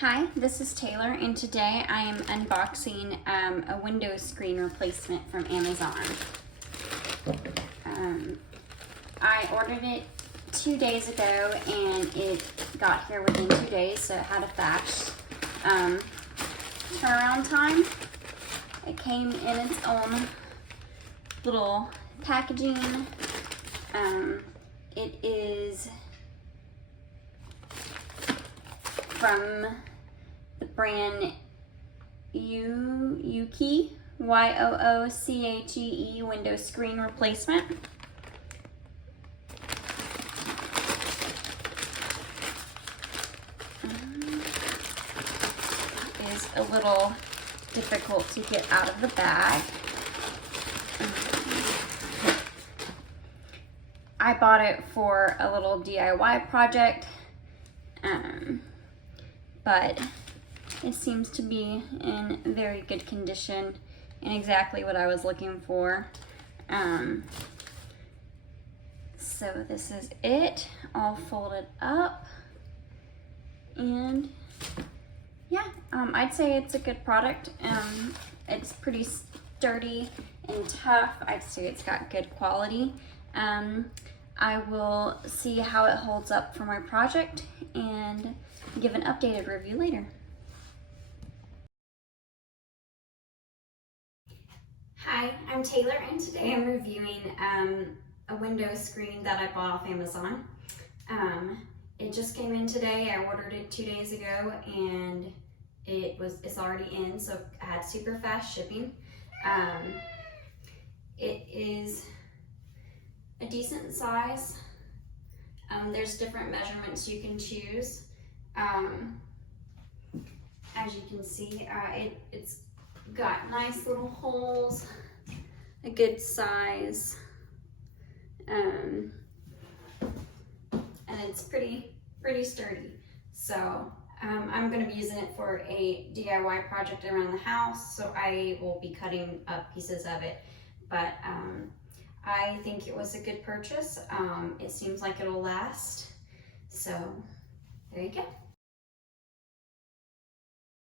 Hi, this is Taylor, and today I am unboxing a window screen replacement from Amazon. I ordered it 2 days ago and it got here within 2 days, so it had a fast turnaround time. It came in its own little packaging. It is from the brand Yooche, Yooche window screen replacement. It is a little difficult to get out of the bag. I bought it for a little DIY project, but it seems to be in very good condition and exactly what I was looking for. So this is it, all folded up, and yeah, I'd say it's a good product. It's pretty sturdy and tough. I'd say it's got good quality. I will see how it holds up for my project and give an updated review later. Hi, I'm Taylor, and today I'm reviewing a window screen that I bought off Amazon. It just came in today. I ordered it 2 days ago and it's already in, so I had super fast shipping. It is a decent size. There's different measurements you can choose. As you can see, it's got nice little holes, a good size, and it's pretty sturdy. So I'm going to be using it for a DIY project around the house, so I will be cutting up pieces of it. But I think it was a good purchase. It seems like it'll last. So there you go.